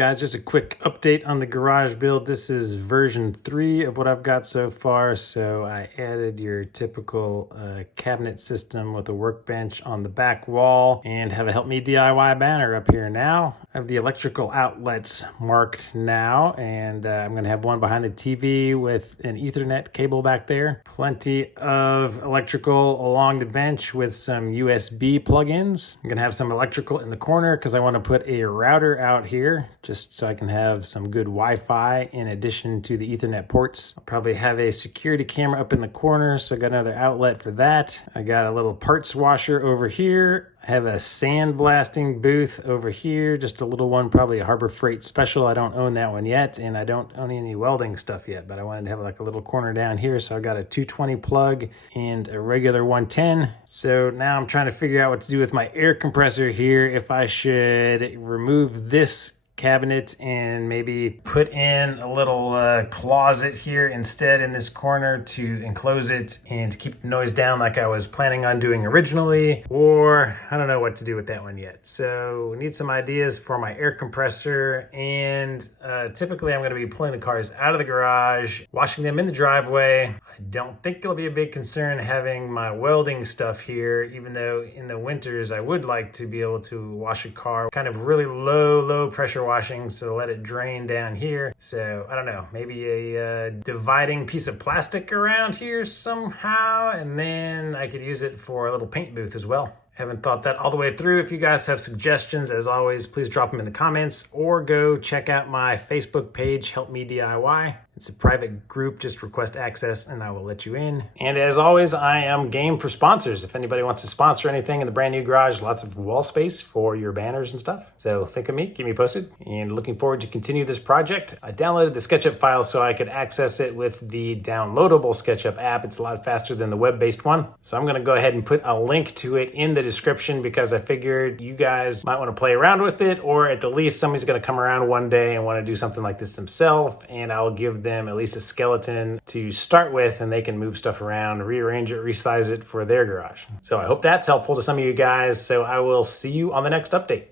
guys, just a quick update on the garage build. This is version 3 of what I've got so far. So I added your typical cabinet system with a workbench on the back wall and have a Help Me DIY banner up here now. I have the electrical outlets marked now, and I'm going to have one behind the TV with an Ethernet cable back there. Plenty of electrical along the bench with some USB plugins. I'm going to have some electrical in the corner because I want to put a router out here just so I can have some good Wi-Fi in addition to the Ethernet ports. I'll probably have a security camera up in the corner, so I got another outlet for that. I got a little parts washer over here. I have a sandblasting booth over here, just a little one, probably a Harbor Freight special. I don't own that one yet, and I don't own any welding stuff yet, but I wanted to have like a little corner down here, so I got a 220 plug and a regular 110. So now I'm trying to figure out what to do with my air compressor here, if I should remove this cabinet and maybe put in a little closet here instead in this corner to enclose it and to keep the noise down like I was planning on doing originally, or I don't know what to do with that one yet. So we need some ideas for my air compressor, and typically I'm going to be pulling the cars out of the garage, washing them in the driveway. I don't think it'll be a big concern having my welding stuff here, even though in the winters I would like to be able to wash a car kind of really low pressure washing, so let it drain down here. So I don't know, maybe a dividing piece of plastic around here somehow, and then I could use it for a little paint booth as well. Haven't thought that all the way through. If you guys have suggestions, as always, please drop them in the comments or go check out my Facebook page, Help Me DIY. It's a private group, just request access and I will let you in. And as always, I am game for sponsors. If anybody wants to sponsor anything in the brand new garage, lots of wall space for your banners and stuff. So think of me, keep me posted, and looking forward to continue this project. I downloaded the Sketchup file so I could access it with the downloadable Sketchup app. It's a lot faster than the web-based one. So I'm gonna go ahead and put a link to it in the description because I figured you guys might wanna play around with it, or at the least somebody's gonna come around one day and wanna do something like this themselves, and I'll give them at least a skeleton to start with, and they can move stuff around, rearrange it, resize it for their garage. So I hope that's helpful to some of you guys. So I will see you on the next update.